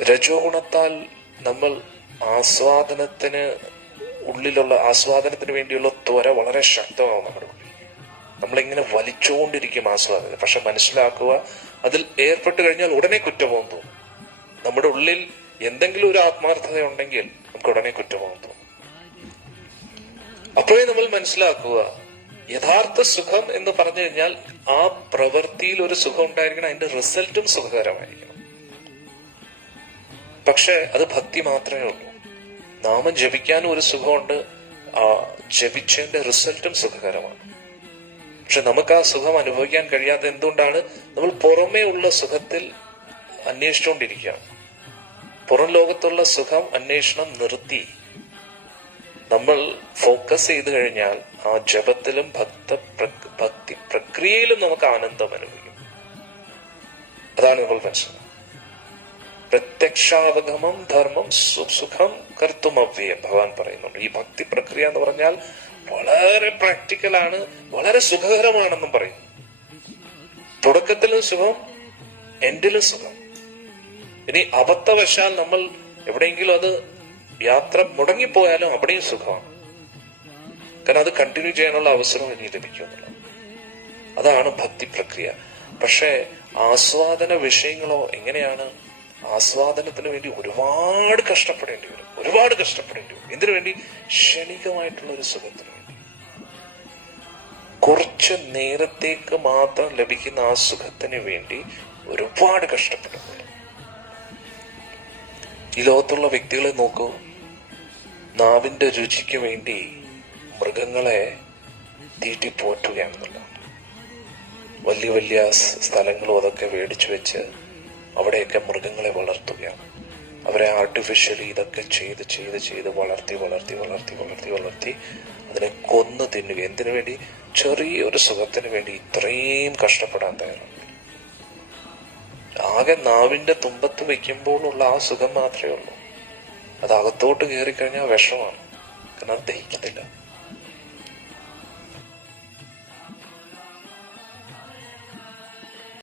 രജോ ഗുണത്താൽ നമ്മൾ ആസ്വാദനത്തിന് വേണ്ടിയുള്ള ത്വര വളരെ ശക്തമാവും നമ്മുടെ ഉള്ളിൽ. നമ്മളിങ്ങനെ വലിച്ചുകൊണ്ടിരിക്കും ആസ്വാദനം. പക്ഷെ മനസ്സിലാക്കുക, അതിൽ ഏർപ്പെട്ട് കഴിഞ്ഞാൽ ഉടനെ കുറ്റബോധം തോന്നും. നമ്മുടെ ഉള്ളിൽ എന്തെങ്കിലും ഒരു ആത്മാർത്ഥത ഉണ്ടെങ്കിൽ നമുക്ക് ഉടനെ കുറ്റബോധം തോന്നും. അപ്പോഴേ നമ്മൾ മനസ്സിലാക്കുക, യഥാർത്ഥ സുഖം എന്ന് പറഞ്ഞു കഴിഞ്ഞാൽ ആ പ്രവൃത്തിയിൽ ഒരു സുഖം ഉണ്ടായിരിക്കണം, അതിന്റെ റിസൾട്ടും സുഖകരമായിരിക്കണം. പക്ഷെ അത് ഭക്തി മാത്രമേ ഉള്ളൂ. നാമം ജപിക്കാനും ഒരു സുഖമുണ്ട്, ജപിച്ചതിന്റെ റിസൾട്ടും സുഖകരമാണ്. പക്ഷെ നമുക്ക് ആ സുഖം അനുഭവിക്കാൻ കഴിയാത്ത എന്തുകൊണ്ടാണ്? നമ്മൾ പുറമേ ഉള്ള സുഖത്തിൽ അന്വേഷിച്ചുകൊണ്ടിരിക്കുകയാണ്. പുറം ലോകത്തുള്ള സുഖം അന്വേഷണം നിർത്തി നമ്മൾ ഫോക്കസ് ചെയ്ത് കഴിഞ്ഞാൽ ആ ജപത്തിലും ഭക്തി പ്രക്രിയയിലും നമുക്ക് ആനന്ദം അനുഭവിക്കും. അതാണ് നമ്മൾ മനസ്സിലാക്കുന്നത്. പ്രത്യക്ഷാവഗമം ധർമ്മം സുഖം കർത്തും അവ്യയം ഭഗവാൻ പറയുന്നുണ്ട്. ഈ ഭക്തി പ്രക്രിയ എന്ന് പറഞ്ഞാൽ വളരെ പ്രാക്ടിക്കലാണ്, വളരെ സുഖകരമാണെന്നും പറയും. തുടക്കത്തിലും സുഖം, എൻഡിലും സുഖം. ഇനി അബദ്ധവശാൽ നമ്മൾ എവിടെയെങ്കിലും അത് യാത്ര മുടങ്ങിപ്പോയാലും അവിടെയും സുഖമാണ്. കാരണം അത് കണ്ടിന്യൂ ചെയ്യാനുള്ള അവസരം ഇനി ലഭിക്കുന്നില്ല. അതാണ് ഭക്തി പ്രക്രിയ. പക്ഷെ ആസ്വാദന വിഷയങ്ങളോ എങ്ങനെയാണ്? ആസ്വാദനത്തിന് വേണ്ടി ഒരുപാട് കഷ്ടപ്പെടേണ്ടി വരും. എന്തിനു വേണ്ടി? ക്ഷണികമായിട്ടുള്ള ഒരു സുഖത്തിന് വേണ്ടി. കുറച്ച് നേരത്തേക്ക് മാത്രം ലഭിക്കുന്ന ആ സുഖത്തിന് വേണ്ടി ഒരുപാട് കഷ്ടപ്പെടുന്നു. ഈ ലോകത്തുള്ള വ്യക്തികളെ നോക്കൂ. നാവിന്റെ രുചിക്ക് വേണ്ടി മൃഗങ്ങളെ തീറ്റിപ്പോറ്റുകയാണെന്നുള്ള വലിയ വലിയ സ്ഥലങ്ങളും അതൊക്കെ മേടിച്ചു വെച്ച് അവിടെയൊക്കെ മൃഗങ്ങളെ വളർത്തുകയാണ്. അവരെ ആർട്ടിഫിഷ്യലി ഇതൊക്കെ ചെയ്ത് വളർത്തി അതിനെ കൊന്നു തിന്നുക. എന്തിനു വേണ്ടി? ചെറിയൊരു സുഖത്തിന് വേണ്ടി ഇത്രയും കഷ്ടപ്പെടാൻ തയ്യാറാണ്. ആകെ നാവിന്റെ തുമ്പത്ത് വെക്കുമ്പോഴുള്ള ആ സുഖം മാത്രമേ ഉള്ളൂ. അത് അകത്തോട്ട് കയറിക്കഴിഞ്ഞാൽ വിഷമാണ്. കാരണം അത് ദഹിക്കുന്നില്ല.